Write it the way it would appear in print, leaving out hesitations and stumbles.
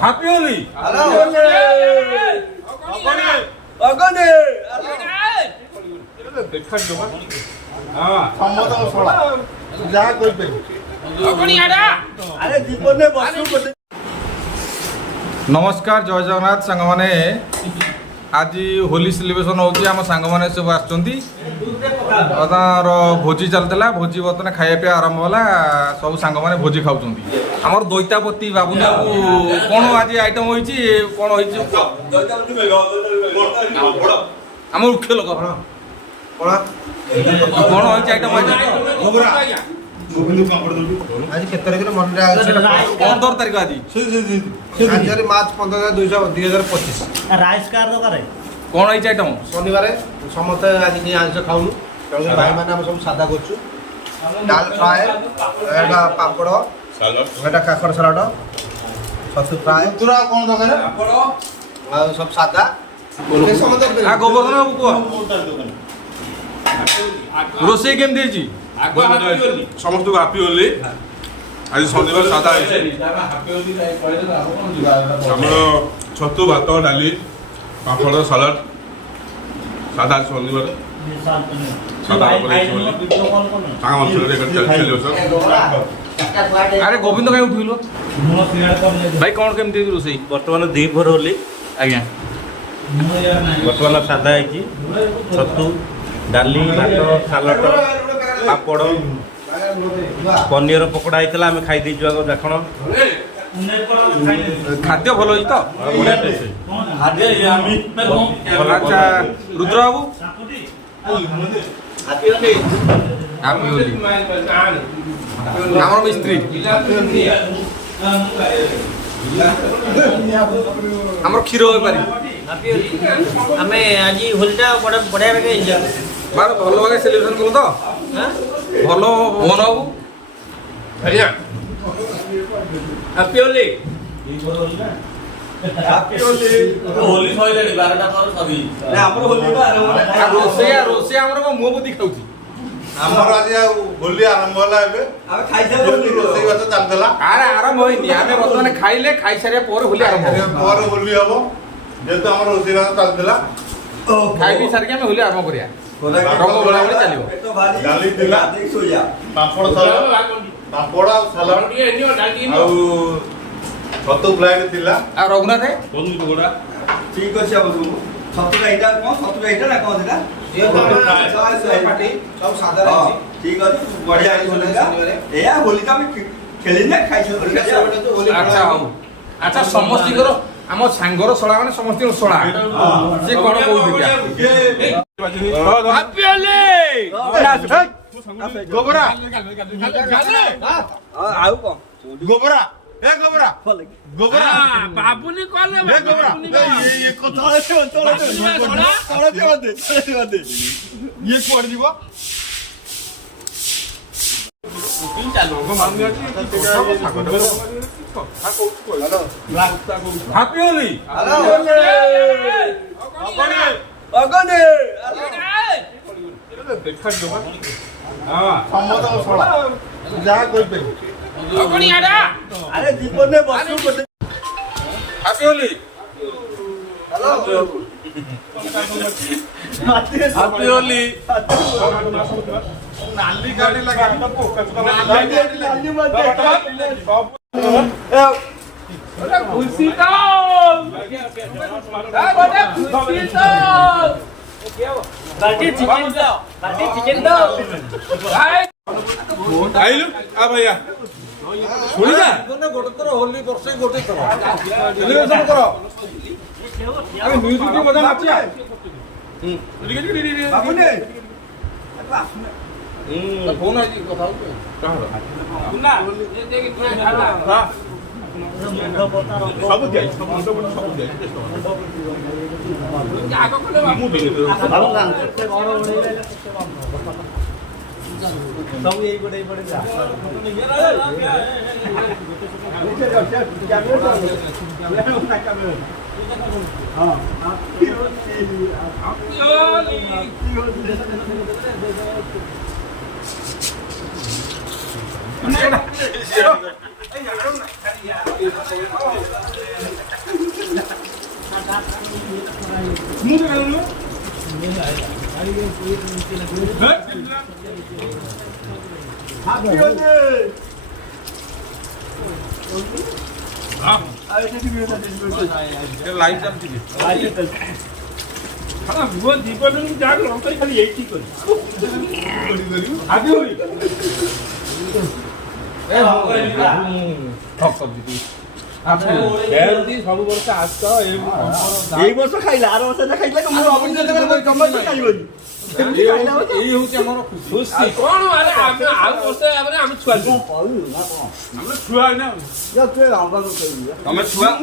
Happy Holi. नमस्कार जय जगन्नाथ सांग मैंने आज होली सेलिब्रेशन होची आम सांग मैंने सब आर भोजी चलता भोजी बर्तमान खाया पीया आरंभ होला सब सांग मैंने भोजी खाऊँ आमर दैतापति बाबू कौन आज आइटम होती कौन आम मुख्य लोक कौन होती आइटम आज के तारीख में मंडे आज 15 तारीख आज आज मार्च 15/2025 राइस कार दो करे कौन होती आइटम शनिवार समस्त आज नहीं आंश खाऊनु तेणु भाई मैंने सब सादा करछु दाल फ्राए एटा पापड़ सलाद एटा काकड़ सलाड छतु फ्राए तुरा कोन दरकार पापड़ आ सब सादा के समस्त आ गोवर्धन बाबू को रोसे केम देजी समस्त को हापी होली आज शनिवार सादा आमर छतु भात डाली पापड़ सलाड सादा शनिवार सादा अरे गोविंद कहीं उठिल भाई कौन केमती रोसे बर्तमान दीपर होली आज्ञा बर्तमान सादा है छतु डाली भात सालट पापड़ पनीर पकोड़ा होता आम खाई देचु आग देखण खाद्य भल हो तो अच्छा रुद्र बाबू हैप्पी होली आमर मिस्त्री आमर क्षीर हो पारि आमे आज होलीटा बढ़िया लगे बार भल भागे सेलिब्रेशन कल तो भल मोहन बाबू हैप्पी होली होली सइलानी 12टा पर सभी ना हमर होली बा रोसे आमर मुह बुद्धि खाऊची आमर आज होली आरंभ होला एबे आमे खाइसा होली रोसई बात चलतला अरे आरंभ होइनी आमे वर्तमान खाइले खाइ सारिया पर होली आरंभ हो पर होली हबो जेतो आमर रोसई बात चलतला खाइ भी सारिया में होली आरंभ करिया रंग बोला बोली चलियो तो भारी डाली दिला देख सो जा पापड़ सलाड पापड़ सलाड आउ छतु फ्राई थिला आ रघुनाथ है ठीक अछि अब सत्तु एटा कोन सत्तु एटा ना कोन देला ये पार्टी सब सादा रहछि ठीक अछि बढ़िया होली एया होली का में खेली ना खाइछ अच्छा हो अच्छा समस्ती करो आम सांगर सला माने समस्ती सला जे कोन कहू दिया हैप्पी होली गोबरा आउ कोन गोबरा ए गोबरा गोबरा बाबू ने कॉल ए गोबरा ये को तोले दे ये कोड जीवो हैप्पी होली अगने देखा जमा समस्त सला जा कोई पे अरे जीवन में बसु बटे हैप्पी होली हैप्पी होली नाली गाड़ी लगा नाली गाड़ी अरे खुशी तो बाटी चिकन दो आइलु आ भैया छोड़ी जा कोने गोटे थर होली वर्षे गोटे थर सेलिब्रेशन करो अरे म्यूजिक की मजा नाचिया बाबू ने फोन आई कथा हो ना ये देखि खाला हां सब दिया सब दिया आगो कोले मु देले बाबू ना सब यही पड़े जा ଲାଇଭ୍ ଚାଲିଛି କି? ସବୁ ବର୍ଷ ଆସ ଏଇ ବର୍ଷ ଖାଇଲା ଆର ବର୍ଷ ଖାଇଲା ମୁଁ ଭାବୁଛି ଜମା ଖାଇବନି ଏଇ ହଉଛି ଆମର ଖୁସି। କଣ ଆଉ ବର୍ଷ ଆମେ ଛୁଆ ତମେ ଛୁଆ